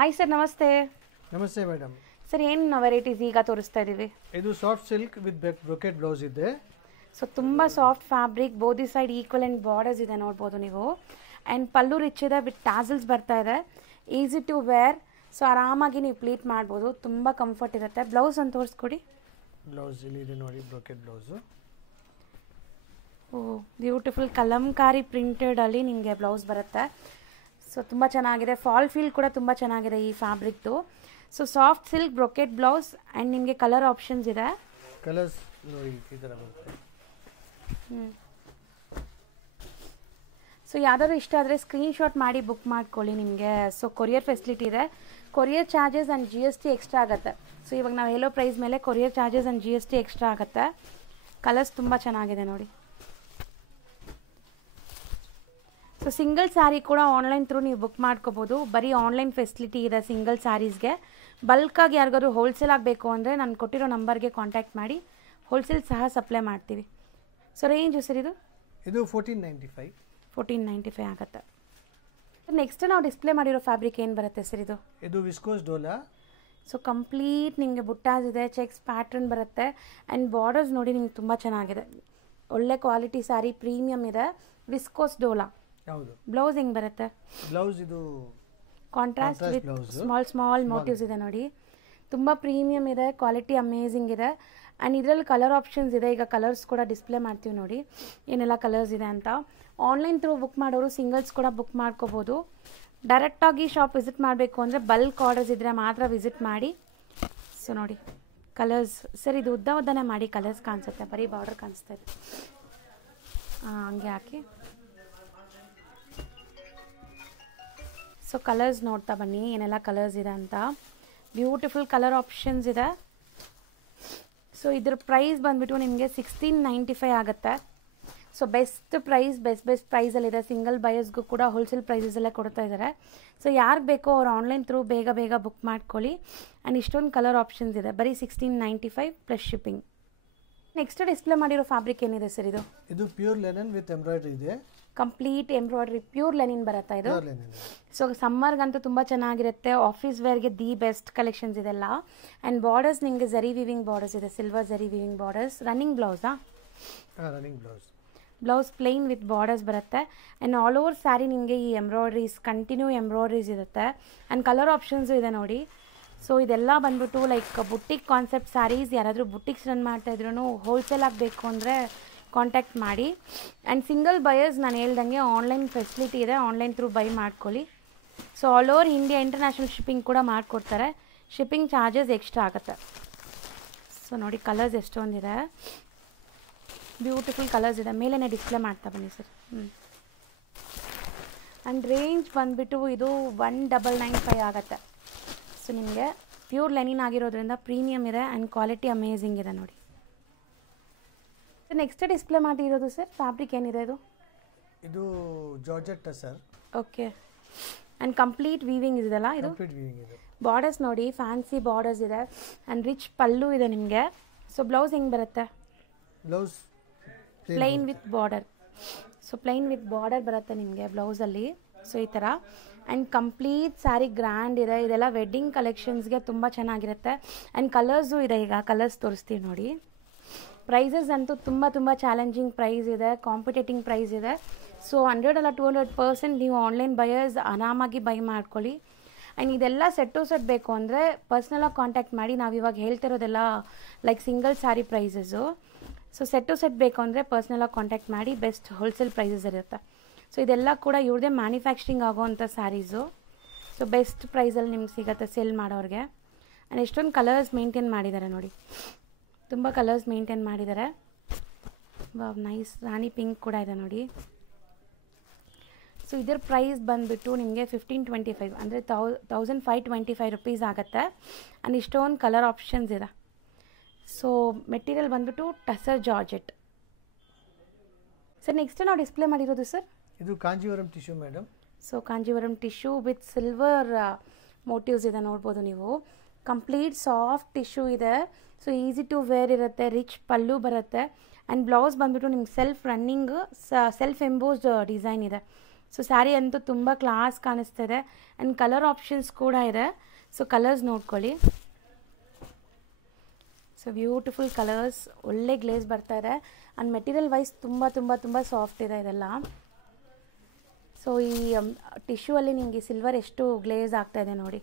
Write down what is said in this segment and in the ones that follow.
Hi sir, ನಮಸ್ತೆ. ನಮಸ್ತೆ madam. Sir, ಏನು ವೆರೈಟೀಸ್ ಈಗ ತೋರಿಸ್ತಾ ಇದ್ದೀವಿ? ಇದು soft silk with brocade blouse ಇದೆ. ಸೊ ತುಂಬ soft fabric, ಬೋದಿ side equal and borders ಇದೆ ನೋಡ್ಬೋದು ನೀವು. ಆ್ಯಂಡ್ ಪಲ್ಲು ರಿಚ್ ಇದೆ, ವಿತ್ ಟಾಸಲ್ಸ್ ಬರ್ತಾ ಇದೆ. ಈಸಿ ಟು ವೇರ್, ಸೊ ಆರಾಮಾಗಿ ನೀವು ಪ್ಲೀಟ್ ಮಾಡ್ಬೋದು. ತುಂಬ ಕಂಫರ್ಟ್ ಇರುತ್ತೆ. ಬ್ಲೌಸ್ ಒಂದು ತೋರಿಸ್ಕೊಡಿ. ಬ್ಲೌಸ್ ಇಲ್ಲಿ ಇದೆ ನೋಡಿ, ಬ್ರೊಕೆಟ್ ಬ್ಲೌಸು. ಓ, ಬ್ಯೂಟಿಫುಲ್ ಕಲಂಕಾರಿ ಪ್ರಿಂಟೆಡಲ್ಲಿ ನಿಮಗೆ ಬ್ಲೌಸ್ ಬರುತ್ತೆ. ಸೊ ತುಂಬ ಚೆನ್ನಾಗಿದೆ. ಫಾಲ್ ಫೀಲ್ ಕೂಡ ತುಂಬ ಚೆನ್ನಾಗಿದೆ ಈ ಫ್ಯಾಬ್ರಿಕ್ದು. So soft silk brocade blouse and ನಿಮಗೆ ಕಲರ್ ಆಪ್ಷನ್ಸ್ ಇದೆ. ಕಲರ್ಸ್ ನೋಡಿ ಈ ಥರ ಬರುತ್ತೆ. ಸೊ ಯಾವ್ದಾದ್ರು ಇಷ್ಟ ಆದರೆ ಸ್ಕ್ರೀನ್ಶಾಟ್ ಮಾಡಿ ಬುಕ್ ಮಾಡ್ಕೊಳ್ಳಿ ನಿಮಗೆ. ಸೊ ಕೊರಿಯರ್ ಫೆಸಿಲಿಟಿ ಇದೆ. Courier charges and GST extra ಆಗುತ್ತೆ. ಸೊ ಇವಾಗ ನಾವು ಹೇಳೋ ಪ್ರೈಸ್ ಮೇಲೆ courier charges and GST extra ಆಗುತ್ತೆ. ಕಲರ್ಸ್ ತುಂಬ ಚೆನ್ನಾಗಿದೆ ನೋಡಿ. ಸೊ ಸಿಂಗಲ್ ಸ್ಯಾರಿ ಕೂಡ ಆನ್ಲೈನ್ ಥ್ರೂ ನೀವು ಬುಕ್ ಮಾಡ್ಕೋಬೋದು. ಬರೀ ಆನ್ಲೈನ್ ಫೆಸಿಲಿಟಿ ಇದೆ ಸಿಂಗಲ್ ಸ್ಯಾರೀಸ್ಗೆ. ಬಲ್ಕಾಗಿ ಯಾರಿಗಾದ್ರು ಹೋಲ್ಸೇಲ್ ಆಗಬೇಕು ಅಂದರೆ ನಾನು ಕೊಟ್ಟಿರೋ ನಂಬರ್ಗೆ ಕಾಂಟ್ಯಾಕ್ಟ್ ಮಾಡಿ ಹೋಲ್ಸೇಲ್ ಸಹ ಸಪ್ಲೈ ಮಾಡ್ತೀವಿ. ಸೊ ರೇಂಜು ಸರ್ ಇದು 1495 ಆಗುತ್ತೆ. ನೆಕ್ಸ್ಟ್ ನಾವು ಡಿಸ್ಪ್ಲೇ ಮಾಡಿರೋ ಫ್ಯಾಬ್ರಿಕ್ ಏನು ಬರುತ್ತೆ ಸರ್ ಇದು? ಇದು ವಿಸ್ಕೋಸ್ ಡೋಲಾ. ಸೊ ಕಂಪ್ಲೀಟ್ ನಿಮಗೆ ಬುಟ್ಟಾಸ್ ಇದೆ, ಚೆಕ್ಸ್ ಪ್ಯಾಟ್ರನ್ ಬರುತ್ತೆ. ಆ್ಯಂಡ್ ಬಾರ್ಡರ್ಸ್ ನೋಡಿ ನಿಮ್ಗೆ ತುಂಬ ಚೆನ್ನಾಗಿದೆ. ಒಳ್ಳೆ ಕ್ವಾಲಿಟಿ ಸ್ಯಾರಿ, ಪ್ರೀಮಿಯಮ್ ಇದೆ. ವಿಸ್ಕೋಸ್ ಡೋಲಾ. ಹೌದು. ಬ್ಲೌಸ್ ಹೆಂಗೆ ಬರುತ್ತೆ? ಬ್ಲೌಸ್ ಇದು ಕಾಂಟ್ರಾಸ್ಟ್ ವಿತ್ ಸ್ಮಾಲ್ ಮೋಟಿವ್ಸ್ ಇದೆ ನೋಡಿ. ತುಂಬ ಪ್ರೀಮಿಯಮ್ ಇದೆ, ಕ್ವಾಲಿಟಿ ಅಮೇಝಿಂಗ್ ಇದೆ. ಆ್ಯಂಡ್ ಇದರಲ್ಲಿ ಕಲರ್ ಆಪ್ಷನ್ಸ್ ಇದೆ. ಈಗ ಕಲರ್ಸ್ ಕೂಡ ಡಿಸ್ಪ್ಲೇ ಮಾಡ್ತೀವಿ ನೋಡಿ ಏನೆಲ್ಲ ಕಲರ್ಸ್ ಇದೆ ಅಂತ. ಆನ್ಲೈನ್ ಥ್ರೂ ಬುಕ್ ಮಾಡೋರು ಸಿಂಗಲ್ಸ್ ಕೂಡ ಬುಕ್ ಮಾಡ್ಕೋಬೋದು. ಡೈರೆಕ್ಟಾಗಿ ಶಾಪ್ ವಿಸಿಟ್ ಮಾಡಬೇಕು ಅಂದರೆ ಬಲ್ಕ್ ಆರ್ಡರ್ಸ್ ಇದ್ದರೆ ಮಾತ್ರ ವಿಸಿಟ್ ಮಾಡಿ. ಸೊ ನೋಡಿ ಕಲರ್ಸ್. ಸರ್ ಇದು ಉದ್ದನೇ ಮಾಡಿ, ಕಲರ್ಸ್ ಕಾಣಿಸುತ್ತೆ, ಬರೀ ಬಾರ್ಡರ್ ಕಾಣಿಸ್ತಾ ಇದೆ. ಹಂಗೆ ಹಾಕಿ. ಸೊ ಕಲರ್ಸ್ ನೋಡ್ತಾ ಬನ್ನಿ ಏನೆಲ್ಲ ಕಲರ್ಸ್ ಇದೆ ಅಂತ. ಬ್ಯೂಟಿಫುಲ್ ಕಲರ್ ಆಪ್ಷನ್ಸ್ ಇದೆ. ಸೊ ಇದ್ರ ಪ್ರೈಸ್ ಬಂದುಬಿಟ್ಟು ನಿಮಗೆ 1695 ಆಗುತ್ತೆ. ಸೊ ಬೆಸ್ಟ್ ಪ್ರೈಸಲ್ಲಿದೆ. ಸಿಂಗಲ್ ಬಯರ್ಸ್ಗೂ ಕೂಡ ಹೋಲ್ಸೇಲ್ ಪ್ರೈಸಸಲ್ಲೇ ಕೊಡ್ತಾ ಇದ್ದಾರೆ. ಸೊ ಯಾರಿಗೆ ಬೇಕೋ ಅವ್ರು ಆನ್ಲೈನ್ ಥ್ರೂ ಬೇಗ ಬುಕ್ ಮಾಡ್ಕೊಳ್ಳಿ. ಆ್ಯಂಡ್ ಇಷ್ಟೊಂದು ಕಲರ್ ಆಪ್ಷನ್ಸ್ ಇದೆ. ಬರೀ 1695 ಪ್ಲಸ್ ಶಿಪ್ಪಿಂಗ್. ನೆಕ್ಸ್ಟ್ ಡಿಸ್ಪ್ಲೇ ಮಾಡಿರೋ ಫ್ಯಾಬ್ರಿಕ್ ಏನಿದೆ ಸರ್ ಇದು? ಇದು ಪ್ಯೂರ್ ಲೆನನ್ ವಿತ್ ಎಂಬ್ರಾಯ್ಡ್ರಿ ಇದೆ. ಕಂಪ್ಲೀಟ್ ಎಂಬ್ರಾಯ್ಡ್ರಿ, ಪ್ಯೂರ್ ಲೆನಿನ್ ಬರುತ್ತಾ ಇದು? ಸೊ ಸಮ್ಮರ್ಗಂತೂ ತುಂಬ ಚೆನ್ನಾಗಿರುತ್ತೆ. ಆಫೀಸ್ ವೇರ್ಗೆ ದಿ ಬೆಸ್ಟ್ ಕಲೆಕ್ಷನ್ಸ್ ಇದೆಲ್ಲ. ಆ್ಯಂಡ್ ಬಾರ್ಡರ್ಸ್ ನಿಮಗೆ ಝರಿ ವಿವಿಂಗ್ ಬಾರ್ಡರ್ಸ್ ಇದೆ, silver zari weaving borders. Running ಬ್ಲೌಸಾ? Running blouse plain with borders ಬರುತ್ತೆ. ಆ್ಯಂಡ್ ಆಲ್ ಓವರ್ ಸ್ಯಾರಿ ನಿಮಗೆ ಈ ಎಂಬ್ರಾಯ್ಡ್ರೀಸ್, ಕಂಟಿನ್ಯೂ ಎಂಬ್ರಾಯ್ಡ್ರೀಸ್ ಇರುತ್ತೆ. ಆ್ಯಂಡ್ ಕಲರ್ ಆಪ್ಷನ್ಸು ಇದೆ ನೋಡಿ. ಸೊ ಇದೆಲ್ಲ ಬಂದ್ಬಿಟ್ಟು ಲೈಕ್ ಬುಟ್ಟಿಕ್ ಕಾನ್ಸೆಪ್ಟ್ ಸ್ಯಾರೀಸ್. ಯಾರಾದರೂ ಬುಟ್ಟಿಕ್ಸ್ ರನ್ ಮಾಡ್ತಾಯಿದ್ರು ಹೋಲ್ಸೇಲ್ ಆಗಬೇಕು ಅಂದರೆ ಕಾಂಟ್ಯಾಕ್ಟ್ ಮಾಡಿ. ಆ್ಯಂಡ್ ಸಿಂಗಲ್ ಬಯರ್ಸ್ ನಾನು ಹೇಳ್ದಂಗೆ ಆನ್ಲೈನ್ ಫೆಸಿಲಿಟಿ ಇದೆ, ಆನ್ಲೈನ್ ಥ್ರೂ ಬೈ ಮಾಡ್ಕೊಳ್ಳಿ. So all over India international shipping ಕೂಡ ಮಾಡಿಕೊಡ್ತಾರೆ. ಶಿಪ್ಪಿಂಗ್ ಚಾರ್ಜಸ್ ಎಕ್ಸ್ಟ್ರಾ ಆಗುತ್ತೆ. ಸೊ ನೋಡಿ ಕಲರ್ಸ್ ಎಷ್ಟೊಂದಿದೆ, ಬ್ಯೂಟಿಫುಲ್ ಕಲರ್ಸ್ ಇದೆ. ಮೇಲೇ ಡಿಸ್ಪ್ಲೇ ಮಾಡ್ತಾ ಬನ್ನಿ ಸರ್. ಆ್ಯಂಡ್ ರೇಂಜ್ ಬಂದುಬಿಟ್ಟು ಇದು 1995 ಆಗುತ್ತೆ. ಸೊ ನಿಮಗೆ ಪ್ಯೂರ್ ಲೆನಿನ್ ಆಗಿರೋದ್ರಿಂದ ಪ್ರೀಮಿಯಮ್ ಇದೆ ಆ್ಯಂಡ್ ಕ್ವಾಲಿಟಿ ಅಮೇಝಿಂಗ್ ಇದೆ ನೋಡಿ. ನೆಕ್ಸ್ಟ್ ಡಿಸ್ಪ್ಲೇ ಮಾಡಿರೋದು ಸರ್ ಫ್ಯಾಬ್ರಿಕ್ ಏನಿದೆ ಇದು? ಇದು georgette sir. Okay. And complete weaving ಇದೆಲ್ಲ ಇದು? ಬಾರ್ಡರ್ಸ್ ನೋಡಿ, ಫ್ಯಾನ್ಸಿ ಬಾರ್ಡರ್ಸ್ ಇದೆ. ಆ್ಯಂಡ್ ರಿಚ್ ಪಲ್ಲು ಇದೆ ನಿಮಗೆ. ಸೊ ಬ್ಲೌಸ್ ಹೆಂಗೆ ಬರುತ್ತೆ? Blouse plain with border. So plain with border ಬರುತ್ತೆ ನಿಮಗೆ ಬ್ಲೌಸಲ್ಲಿ. ಸೊ ಈ ಥರ. ಆ್ಯಂಡ್ ಕಂಪ್ಲೀಟ್ ಸ್ಯಾರಿ ಗ್ರ್ಯಾಂಡ್ ಇದೆ. ಇದೆಲ್ಲ ವೆಡ್ಡಿಂಗ್ ಕಲೆಕ್ಷನ್ಸ್ಗೆ ತುಂಬ ಚೆನ್ನಾಗಿರುತ್ತೆ. ಆ್ಯಂಡ್ ಕಲರ್ಸು ಇದೆ. ಈಗ ಕಲರ್ಸ್ ತೋರಿಸ್ತೀವಿ ನೋಡಿ. ಪ್ರೈಸಸ್ ಅಂತೂ ತುಂಬ ಚಾಲೆಂಜಿಂಗ್ ಪ್ರೈಸ್ ಇದೆ, ಕಾಂಪಿಟೇಟಿಂಗ್ ಪ್ರೈಸ್ ಇದೆ. ಸೊ 100 ಅಲ್ಲ 200% ನೀವು ಆನ್ಲೈನ್ ಬಯರ್ಸ್ ಆರಾಮಾಗಿ ಬೈ ಮಾಡ್ಕೊಳ್ಳಿ. ಆ್ಯಂಡ್ ಇದೆಲ್ಲ ಸೆಟ್ ಬೇಕು ಅಂದರೆ ಪರ್ಸ್ನಲಾಗಿ ಕಾಂಟ್ಯಾಕ್ಟ್ ಮಾಡಿ. ನಾವು ಇವಾಗ ಹೇಳ್ತಿರೋದೆಲ್ಲ like single sari prices. So set ಬೇಕು ಅಂದರೆ ಪರ್ಸ್ನಲಾಗಿ ಕಾಂಟ್ಯಾಕ್ಟ್ ಮಾಡಿ. ಬೆಸ್ಟ್ ಹೋಲ್ಸೇಲ್ ಪ್ರೈಸಸ್ ಇರುತ್ತೆ. ಸೊ ಇದೆಲ್ಲ ಕೂಡ ಇವ್ರದ್ದೇ ಮ್ಯಾನುಫ್ಯಾಕ್ಚರಿಂಗ್ ಆಗೋವಂಥ ಸ್ಯಾರೀಸು. ಸೊ ಬೆಸ್ಟ್ ಪ್ರೈಸಲ್ಲಿ ನಿಮ್ಗೆ ಸಿಗುತ್ತೆ ಸೇಲ್ ಮಾಡೋರಿಗೆ. ಆ್ಯಂಡ್ ಎಷ್ಟೊಂದು ಕಲರ್ಸ್ ಮೇಂಟೈನ್ ಮಾಡಿದ್ದಾರೆ ನೋಡಿ, ತುಂಬ ಕಲರ್ಸ್ ಮೇಂಟೈನ್ ಮಾಡಿದ್ದಾರೆ. ನೈಸ್ ರಾಣಿ ಪಿಂಕ್ ಕೂಡ ಇದೆ ನೋಡಿ. ಸೊ ಇದರ ಪ್ರೈಸ್ ಬಂದುಬಿಟ್ಟು ನಿಮಗೆ 1525 ಅಂದರೆ 1525 ರುಪೀಸ್ ಆಗುತ್ತೆ. ಆ್ಯಂಡ್ ಇಷ್ಟೊಂದು ಕಲರ್ ಆಪ್ಷನ್ಸ್ ಇದೆ. ಸೊ ಮೆಟೀರಿಯಲ್ ಬಂದುಬಿಟ್ಟು ಟಸರ್ ಜಾರ್ಜೆಟ್. ಸರ್ ನೆಕ್ಸ್ಟ್ ನಾವು ಡಿಸ್ಪ್ಲೇ ಮಾಡಿರೋದು ಸರ್? ಇದು Kanjeevaram tissue madam. So Kanjeevaram tissue with silver motifs ಇದೆ ನೋಡ್ಬೋದು ನೀವು. ಕಂಪ್ಲೀಟ್ ಸಾಫ್ಟ್ ಟಿಶ್ಯೂ ಇದೆ. ಸೊ ಈಸಿ ಟು ವೇರ್ ಇರುತ್ತೆ. ರಿಚ್ ಪಲ್ಲು ಬರುತ್ತೆ. ಆ್ಯಂಡ್ ಬ್ಲೌಸ್ ಬಂದುಬಿಟ್ಟು ನಿಮ್ಗೆ self running self embossed design ಇದೆ. ಸೊ ಸ್ಯಾರಿ ಅಂತೂ ತುಂಬ ಕ್ಲಾಸ್ ಕಾಣಿಸ್ತಿದೆ ಆ್ಯಂಡ್ ಕಲರ್ ಆಪ್ಷನ್ಸ್ ಕೂಡ ಇದೆ. ಸೊ ಕಲರ್ಸ್ ನೋಡ್ಕೊಳ್ಳಿ. ಸೊ ಬ್ಯೂಟಿಫುಲ್ ಕಲರ್ಸ್, ಒಳ್ಳೆ ಗ್ಲೇಸ್ ಬರ್ತಾ ಇದೆ ಆ್ಯಂಡ್ ಮೆಟೀರಿಯಲ್ ವೈಸ್ ತುಂಬ ತುಂಬ ತುಂಬ ಸಾಫ್ಟ್ ಇದೆ ಇದೆಲ್ಲ. ಸೊ ಈ ಟಿಶ್ಯೂ ಅಲ್ಲಿ ನಿಮಗೆ ಸಿಲ್ವರ್ ಎಷ್ಟು ಗ್ಲೇಸ್ ಆಗ್ತಾ ಇದೆ ನೋಡಿ.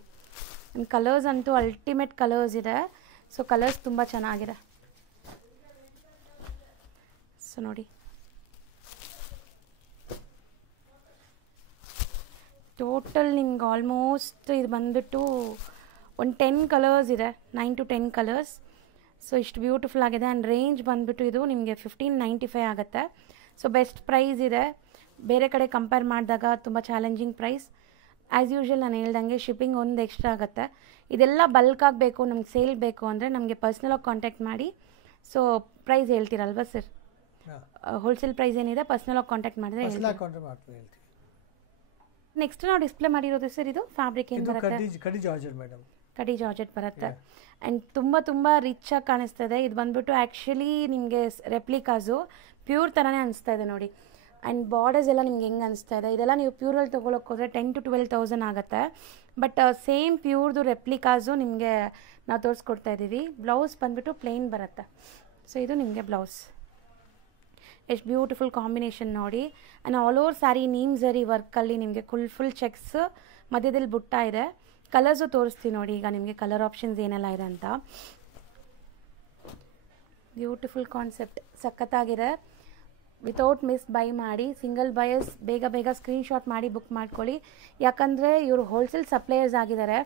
ಆ್ಯಂಡ್ ಕಲರ್ಸ್ ಅಂತೂ ಅಲ್ಟಿಮೇಟ್ ಕಲರ್ಸ್ ಇದೆ. ಸೊ ಕಲರ್ಸ್ ತುಂಬ ಚೆನ್ನಾಗಿದೆ. ಸೊ ನೋಡಿ, ಟೋಟಲ್ ನಿಮ್ಗೆ ಆಲ್ಮೋಸ್ಟ್ ಇದು ಬಂದುಬಿಟ್ಟು ಒಂದು 10 ಕಲರ್ಸ್ ಇದೆ, 9 to 10 ಕಲರ್ಸ್. ಸೊ ಇಷ್ಟು ಬ್ಯೂಟಿಫುಲ್ ಆಗಿದೆ ಆ್ಯಂಡ್ ರೇಂಜ್ ಬಂದುಬಿಟ್ಟು ಇದು ನಿಮಗೆ 1595 ಆಗುತ್ತೆ. ಸೊ ಬೆಸ್ಟ್ ಪ್ರೈಸ್ ಇದೆ. ಬೇರೆ ಕಡೆ ಕಂಪೇರ್ ಮಾಡಿದಾಗ ತುಂಬ ಚಾಲೆಂಜಿಂಗ್ ಪ್ರೈಸ್. ಆ್ಯಸ್ ಯೂಶ್ವಲ್ ನಾನು ಹೇಳ್ದಂಗೆ ಶಿಪ್ಪಿಂಗ್ ಒಂದು ಎಕ್ಸ್ಟ್ರಾ ಆಗುತ್ತೆ. ಇದೆಲ್ಲ ಬಲ್ಕ್ ಆಗಬೇಕು, ನಮ್ಗೆ ಸೇಲ್ ಬೇಕು ಅಂದರೆ ನಮಗೆ ಪರ್ಸ್ನಲಾಗಿ ಕಾಂಟ್ಯಾಕ್ಟ್ ಮಾಡಿ. ಸೊ ಪ್ರೈಸ್ ಹೇಳ್ತೀರಲ್ವಾ ಸರ್? ಹೋಲ್ಸೇಲ್ ಪ್ರೈಸ್ ಏನಿದೆ ಪರ್ಸ್ನಲಾಗಿ ಕಾಂಟ್ಯಾಕ್ಟ್ ಮಾಡಿದ್ರೆ ಹೇಳ್ತೀವಿ. ನೆಕ್ಸ್ಟ್ ನಾವು ಡಿಸ್ಪ್ಲೇ ಮಾಡಿರೋದು ಸರ್, ಇದು ಫ್ಯಾಬ್ರಿಕ್ ಏನು ಬರುತ್ತೆ? ಕಡಿ ಜಾರ್ಜೆಟ್ ಮೇಡಮ್. ಕಡಿ ಜಾರ್ಜೆಟ್ ಬರುತ್ತೆ ಆ್ಯಂಡ್ ತುಂಬ ತುಂಬ ರಿಚ್ ಆಗಿ ಕಾಣಿಸ್ತದೆ. ಇದು ಬಂದ್ಬಿಟ್ಟು ಆ್ಯಕ್ಚುಲಿ ನಿಮಗೆ ರೆಪ್ಲಿಕಾಸು ಪ್ಯೂರ್ ಥರನೇ ಅನಿಸ್ತಾ ಇದೆ ನೋಡಿ. ಆ್ಯಂಡ್ ಬಾರ್ಡರ್ಸ್ ಎಲ್ಲ ನಿಮ್ಗೆ ಹೆಂಗೆ ಅನಿಸ್ತಾ ಇದೆ, ಇದೆಲ್ಲ ನೀವು ಪ್ಯೂರಲ್ಲಿ ತೊಗೊಳಕ್ಕೆ ಹೋದರೆ 10 to 12,000 ಆಗುತ್ತೆ. ಬಟ್ ಸೇಮ್ ಪ್ಯೂರ್ದು ರೆಪ್ಲಿಕಾಸು ನಿಮಗೆ ನಾವು ತೋರಿಸ್ಕೊಡ್ತಾ ಇದ್ದೀವಿ. ಬ್ಲೌಸ್ ಬಂದುಬಿಟ್ಟು ಪ್ಲೇನ್ ಬರುತ್ತೆ. ಸೊ ಇದು ನಿಮಗೆ ಬ್ಲೌಸ್. ಎಷ್ಟು ಬ್ಯೂಟಿಫುಲ್ ಕಾಂಬಿನೇಷನ್ ನೋಡಿ. And all over sari neem zari ವರ್ಕಲ್ಲಿ ನಿಮಗೆ ಫುಲ್ ಚೆಕ್ಸ್, ಮಧ್ಯದಲ್ಲಿ ಬುಟ್ಟ ಇದೆ. ಕಲರ್ಸು ತೋರಿಸ್ತೀವಿ ನೋಡಿ ಈಗ ನಿಮಗೆ ಕಲರ್ ಆಪ್ಷನ್ಸ್ ಏನೆಲ್ಲ ಇದೆ ಅಂತ. ಬ್ಯೂಟಿಫುಲ್ ಕಾನ್ಸೆಪ್ಟ್, ಸಖತ್ತಾಗಿದೆ. ವಿತೌಟ್ ಮಿಸ್ ಬೈ ಮಾಡಿ. ಸಿಂಗಲ್ ಬಯರ್ಸ್ ಬೇಗ ಸ್ಕ್ರೀನ್ಶಾಟ್ ಮಾಡಿ ಬುಕ್ ಮಾಡ್ಕೊಳ್ಳಿ. ಯಾಕಂದರೆ ಇವರು ಹೋಲ್ಸೇಲ್ ಸಪ್ಲೈಯರ್ಸ್ ಆಗಿದ್ದಾರೆ.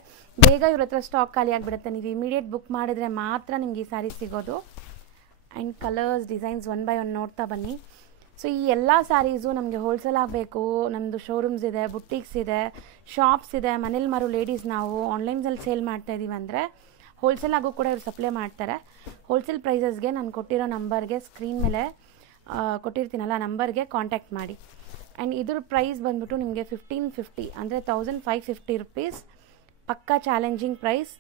ಬೇಗ ಇವ್ರ ಹತ್ರ ಸ್ಟಾಕ್ ಖಾಲಿ ಆಗಿಬಿಡುತ್ತೆ. ನೀವು ಇಮಿಡಿಯೇಟ್ ಬುಕ್ ಮಾಡಿದರೆ ಮಾತ್ರ ನಿಮ್ಗೆ ಈ ಸ್ಯಾರಿ ಸಿಗೋದು. And colours designs one by one ನೋಡ್ತಾ ಬನ್ನಿ. ಸೊ ಈ ಎಲ್ಲ ಸ್ಯಾರೀಸು ನಮಗೆ ಹೋಲ್ಸೇಲ್ ಆಗಬೇಕು. ನಮ್ಮದು ಶೋರೂಮ್ಸ್ ಇದೆ, ಬುಟ್ಟಿಕ್ಸ್ ಇದೆ, ಶಾಪ್ಸ್ ಇದೆ. ಮನೇಲಿ ಮಾರೋ ಲೇಡೀಸ್ ನಾವು ಆನ್ಲೈನ್ಸಲ್ಲಿ ಸೇಲ್ ಮಾಡ್ತಾಯಿದ್ದೀವಿ ಅಂದರೆ ಹೋಲ್ಸೇಲ್ ಆಗು ಕೂಡ ಇವರು ಸಪ್ಲೈ ಮಾಡ್ತಾರೆ. ಹೋಲ್ಸೇಲ್ ಪ್ರೈಸಸ್ಗೆ ನಾನು ಕೊಟ್ಟಿರೋ ನಂಬರ್ಗೆ ಸ್ಕ್ರೀನ್ ಮೇಲೆ ಕೊಟ್ಟಿರ್ತೀನಲ್ಲ ನಂಬರ್ಗೆ ಕಾಂಟ್ಯಾಕ್ಟ್ ಮಾಡಿ. ಆ್ಯಂಡ್ ಇದ್ರ ಪ್ರೈಸ್ ಬಂದ್ಬಿಟ್ಟು ನಿಮಗೆ 1550 ಅಂದರೆ 1550 ರುಪೀಸ್. ಪಕ್ಕಾ challenging price.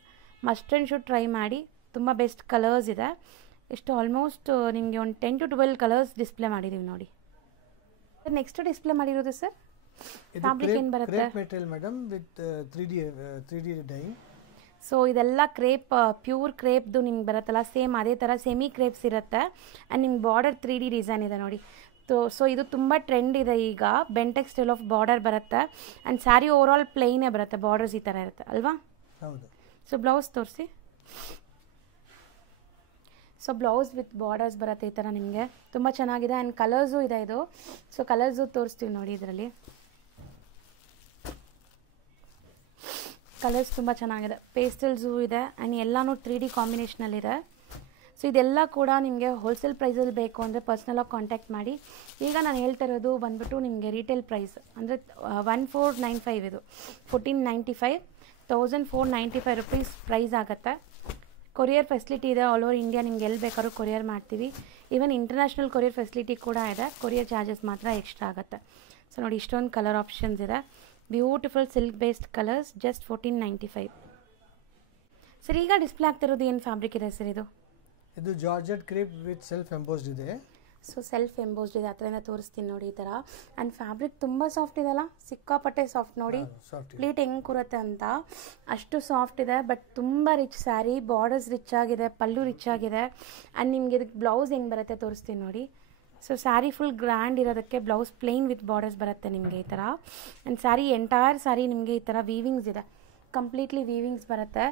Must and should try ಮಾಡಿ. ತುಂಬ ಬೆಸ್ಟ್ ಕಲರ್ಸ್ ಇದೆ. ಎಷ್ಟು ಆಲ್ಮೋಸ್ಟ್ ನಿಮಗೆ ಒಂದು 10 to 12 ಕಲರ್ಸ್ ಡಿಸ್ಪ್ಲೇ ಮಾಡಿದ್ದೀವಿ ನೋಡಿ. ನೆಕ್ಸ್ಟ್ ಡಿಸ್ಪ್ಲೇ ಮಾಡಿರೋದು ಸರ್ ಫ್ಯಾಬ್ರಿಕ್ ಏನು ಬರುತ್ತೆ? Material madam with 3D dyeing. So ಇದೆಲ್ಲ ಕ್ರೇಪ್, ಪ್ಯೂರ್ ಕ್ರೇಪ್ದು ನಿಮ್ಗೆ ಬರುತ್ತಲ್ಲ ಸೇಮ್ ಅದೇ ಥರ ಸೆಮಿ ಕ್ರೇಪ್ಸ್ ಇರುತ್ತೆ. ಆ್ಯಂಡ್ ನಿಮ್ಗೆ ಬಾರ್ಡರ್ 3D ಡಿಸೈನ್ ಇದೆ ನೋಡಿ. ಸೊ ಇದು ತುಂಬ ಟ್ರೆಂಡ್ ಇದೆ ಈಗ. ಬೆಂಟೆಕ್ ಸ್ಟೈಲ್ ಆಫ್ ಬಾರ್ಡರ್ ಬರುತ್ತೆ ಆ್ಯಂಡ್ ಸ್ಯಾರಿ ಓವರ್ ಆಲ್ ಪ್ಲೇನೇ ಬರುತ್ತೆ. ಬಾರ್ಡರ್ಸ್ ಈ ಥರ ಇರುತ್ತೆ ಅಲ್ವಾ? ಹೌದು. ಸೊ ಬ್ಲೌಸ್ ತೋರಿಸಿ. ಸೊ ಬ್ಲೌಸ್ ವಿತ್ ಬಾರ್ಡರ್ಸ್ ಬರುತ್ತೆ ಈ ಥರ ನಿಮಗೆ. ತುಂಬ ಚೆನ್ನಾಗಿದೆ ಆ್ಯಂಡ್ ಕಲರ್ಸು ಇದೆ ಇದು. ಸೊ ಕಲರ್ಸು ತೋರಿಸ್ತೀವಿ ನೋಡಿ ಇದರಲ್ಲಿ. ಕಲರ್ಸ್ ತುಂಬ ಚೆನ್ನಾಗಿದೆ. ಪೇಸ್ಟಲ್ಸು ಇದೆ ಆ್ಯಂಡ್ ಎಲ್ಲನೂ 3D ಕಾಂಬಿನೇಷನಲ್ಲಿದೆ. ಸೊ ಇದೆಲ್ಲ ಕೂಡ ನಿಮಗೆ ಹೋಲ್ಸೇಲ್ ಪ್ರೈಸಲ್ಲಿ ಬೇಕು ಅಂದರೆ ಪರ್ಸ್ನಲಾಗಿ ಕಾಂಟ್ಯಾಕ್ಟ್ ಮಾಡಿ. ಈಗ ನಾನು ಹೇಳ್ತಾ ಇರೋದು ಬಂದ್ಬಿಟ್ಟು ನಿಮಗೆ ರಿಟೇಲ್ ಪ್ರೈಸ್ ಅಂದರೆ 1495 ಇದು 1495 1495 ರುಪೀಸ್ ಪ್ರೈಸ್ ಆಗುತ್ತೆ. ಕೊರಿಯರ್ ಫೆಸಿಲಿಟಿ ಇದೆ ಆಲ್ ಓವರ್ ಇಂಡಿಯಾ. ನಿಮ್ಗೆ ಎಲ್ಲಿ ಬೇಕಾದ್ರೂ ಕೊರಿಯರ್ ಮಾಡ್ತೀವಿ. ಈವನ್ ಇಂಟರ್ನ್ಯಾಷನಲ್ ಕೊರಿಯರ್ ಫೆಸಿಲಿಟಿ ಕೂಡ ಇದೆ. ಕೊರಿಯರ್ ಚಾರ್ಜಸ್ ಮಾತ್ರ ಎಕ್ಸ್ಟ್ರಾ ಆಗುತ್ತೆ. ಸೊ ನೋಡಿ ಇಷ್ಟೊಂದು ಕಲರ್ ಆಪ್ಷನ್ಸ್ ಇದೆ. Beautiful silk based colours just 1495. Sir ಈಗ ಡಿಸ್ಪ್ಲೇ ಆಗ್ತಿರೋದು ಏನು ಫ್ಯಾಬ್ರಿಕ್ ಇದೆ ಸರ್ ಇದು? ಇದು georgette crepe with self embossed ಇದೆ. ಸೊ ಸೆಲ್ಫ್ ಎಂಬೋಸ್ಡ್ ಇದೆ. ಹತ್ರದಿಂದ ತೋರಿಸ್ತೀನಿ ನೋಡಿ ಈ ಥರ. ಆ್ಯಂಡ್ ಫ್ಯಾಬ್ರಿಕ್ ತುಂಬ ಸಾಫ್ಟ್ ಇದೆಲ್ಲ, ಸಿಕ್ಕಾಪಟ್ಟೆ ಸಾಫ್ಟ್ ನೋಡಿ. ಪ್ಲೀಟ್ ಹೆಂಗೆ ಕೂರುತ್ತೆ ಅಂತ ಅಷ್ಟು ಸಾಫ್ಟ್ ಇದೆ. ಬಟ್ ತುಂಬ ರಿಚ್ ಸ್ಯಾರಿ. ಬಾರ್ಡರ್ಸ್ ರಿಚ್ ಆಗಿದೆ, ಪಲ್ಲು ರಿಚ್ ಆಗಿದೆ. ಆ್ಯಂಡ್ ನಿಮಗೆ ಇದಕ್ಕೆ ಬ್ಲೌಸ್ ಹೆಂಗೆ ಬರುತ್ತೆ ತೋರಿಸ್ತೀನಿ ನೋಡಿ. ಸೊ ಸ್ಯಾರಿ ಫುಲ್ ಗ್ರ್ಯಾಂಡ್ ಇರೋದಕ್ಕೆ ಬ್ಲೌಸ್ ಪ್ಲೇನ್ ವಿತ್ ಬಾರ್ಡರ್ಸ್ ಬರುತ್ತೆ ನಿಮಗೆ ಈ ಥರ. ಆ್ಯಂಡ್ ಸ್ಯಾರಿ ಎಂಟೈರ್ ಸ್ಯಾರಿ ನಿಮಗೆ ಈ ಥರ ವೀವಿಂಗ್ಸ್ ಇದೆ. ಕಂಪ್ಲೀಟ್ಲಿ ವೀವಿಂಗ್ಸ್ ಬರುತ್ತೆ.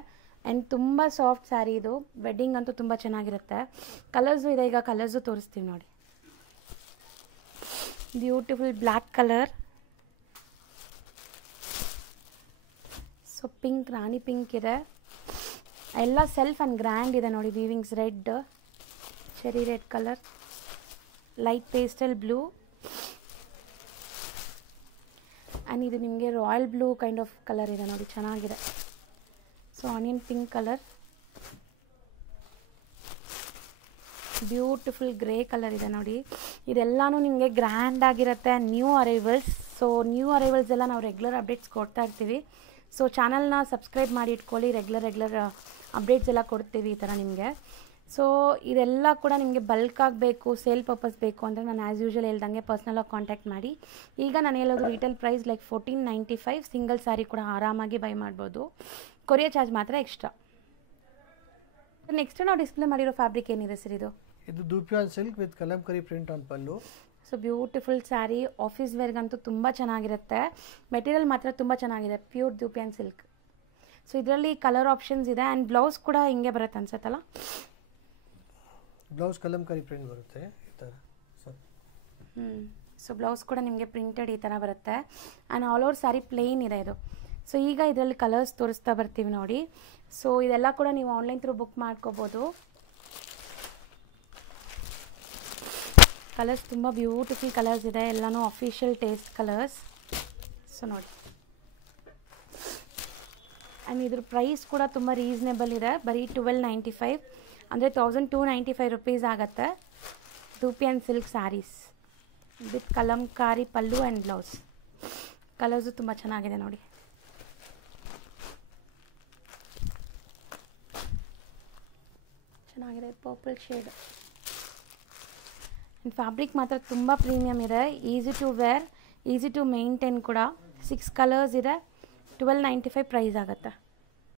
ಆ್ಯಂಡ್ ತುಂಬ ಸಾಫ್ಟ್ ಸ್ಯಾರಿ ಇದು. ವೆಡ್ಡಿಂಗ್ ಅಂತೂ ತುಂಬ ಚೆನ್ನಾಗಿರುತ್ತೆ. ಕಲರ್ಸು ಇದೆ. ಈಗ ಕಲರ್ಸು ತೋರಿಸ್ತೀವಿ ನೋಡಿ. Beautiful black colour. So pink, rani pink ಇದೆ. ಎಲ್ಲ ಸೆಲ್ಫ್ ಆ್ಯಂಡ್ ಗ್ರ್ಯಾಂಡ್ ಇದೆ ನೋಡಿ. Weavings red, cherry red colour, light pastel blue and ಇದು ನಿಮಗೆ royal blue kind of colour ಇದೆ ನೋಡಿ, ಚೆನ್ನಾಗಿದೆ. So onion pink colour, beautiful grey colour ಇದೆ ನೋಡಿ. ಇದೆಲ್ಲನೂ ನಿಮಗೆ ಗ್ರ್ಯಾಂಡ್ ಆಗಿರುತ್ತೆ. New arrivals. So new arrivals ಎಲ್ಲ ನಾವು ರೆಗ್ಯುಲರ್ ಅಪ್ಡೇಟ್ಸ್ ಕೊಡ್ತಾ ಇರ್ತೀವಿ. ಸೊ ಚಾನಲ್ನ ಸಬ್ಸ್ಕ್ರೈಬ್ ಮಾಡಿ ಇಟ್ಕೊಳ್ಳಿ. ರೆಗ್ಯುಲರ್ ಅಪ್ಡೇಟ್ಸ್ ಎಲ್ಲ ಕೊಡ್ತೀವಿ ಈ ಥರ ನಿಮಗೆ. ಸೊ ಇದೆಲ್ಲ ಕೂಡ ನಿಮಗೆ ಬಲ್ಕಾಗಿ ಬೇಕು, ಸೇಲ್ ಪರ್ಪಸ್ ಬೇಕು ಅಂದರೆ ನಾನು ಆ್ಯಸ್ ಯೂಶುವಲ್ ಹೇಳ್ದಂಗೆ ಪರ್ಸ್ನಲಾಗಿ ಕಾಂಟ್ಯಾಕ್ಟ್ ಮಾಡಿ. ಈಗ ನಾನು ಹೇಳೋದು retail price like 1495, single sari ಕೂಡ ಆರಾಮಾಗಿ ಬೈ ಮಾಡ್ಬೋದು. ಕೊರಿಯರ್ ಚಾರ್ಜ್ ಮಾತ್ರ ಎಕ್ಸ್ಟ್ರಾ. ನೆಕ್ಸ್ಟ್ ನಾವು ಡಿಸ್ಪ್ಲೇ ಮಾಡಿರೋ ಫ್ಯಾಬ್ರಿಕ್ ಏನಿದೆ ಸರ್ ಇದು? ಇದು dupion silk with kalamkari print on pallu. So beautiful sari, office ವೇರ್ಗಂತೂ ತುಂಬ ಚೆನ್ನಾಗಿರುತ್ತೆ. ಮೆಟೀರಿಯಲ್ ಮಾತ್ರ ತುಂಬ ಚೆನ್ನಾಗಿದೆ, ಪ್ಯೂರ್ ದೂಪಿಯಾನ್ ಸಿಲ್ಕ್. ಸೊ ಇದರಲ್ಲಿ ಕಲರ್ ಆಪ್ಷನ್ಸ್ ಇದೆ ಆ್ಯಂಡ್ ಬ್ಲೌಸ್ ಕೂಡ ಹಿಂಗೆ ಬರುತ್ತೆ ಅನ್ಸುತ್ತಲ್ಲ? ಬ್ಲೌಸ್ ಕಲಂಕರಿ ಪ್ರಿಂಟ್ ಬರುತ್ತೆ ಈ ಥರ. ಸೊ ಬ್ಲೌಸ್ ಕೂಡ ನಿಮಗೆ ಪ್ರಿಂಟೆಡ್ ಈ ಥರ ಬರುತ್ತೆ and all over sari plain ಇದೆ ಇದು. ಸೊ ಈಗ ಇದರಲ್ಲಿ ಕಲರ್ಸ್ ತೋರಿಸ್ತಾ ಬರ್ತೀವಿ ನೋಡಿ. ಸೊ ಇದೆಲ್ಲ ಕೂಡ ನೀವು ಆನ್ಲೈನ್ ಥ್ರೂ ಬುಕ್ ಮಾಡ್ಕೋಬೋದು. ಕಲರ್ಸ್ ತುಂಬ ಬ್ಯೂಟಿಫುಲ್ ಕಲರ್ಸ್ ಇದೆ, ಎಲ್ಲನೂ ಅಫಿಷಿಯಲ್ ಟೇಸ್ಟ್ ಕಲರ್ಸ್. ಸೊ ನೋಡಿ, ಆ್ಯಂಡ್ ಇದ್ರ ಪ್ರೈಸ್ ಕೂಡ ತುಂಬ ರೀಸನೇಬಲ್ ಇದೆ, ಬರೀ 1295 ಅಂದರೆ 1295 ರುಪೀಸ್ ಆಗುತ್ತೆ. Dupion silk saris with kalamkari pallu and blouse. Colours ತುಂಬ ಚೆನ್ನಾಗಿದೆ ನೋಡಿ. ಚೆನ್ನಾಗಿದೆ ಪರ್ಪಲ್ ಶೇಡ್. ಆ್ಯಂಡ್ ಫ್ಯಾಬ್ರಿಕ್ ಮಾತ್ರ ತುಂಬ ಪ್ರೀಮಿಯಮ್ ಇದೆ, easy to wear, easy to maintain ಕೂಡ. 6 ಕಲರ್ಸ್ ಇದೆ, 1295 ಪ್ರೈಸ್ ಆಗುತ್ತೆ.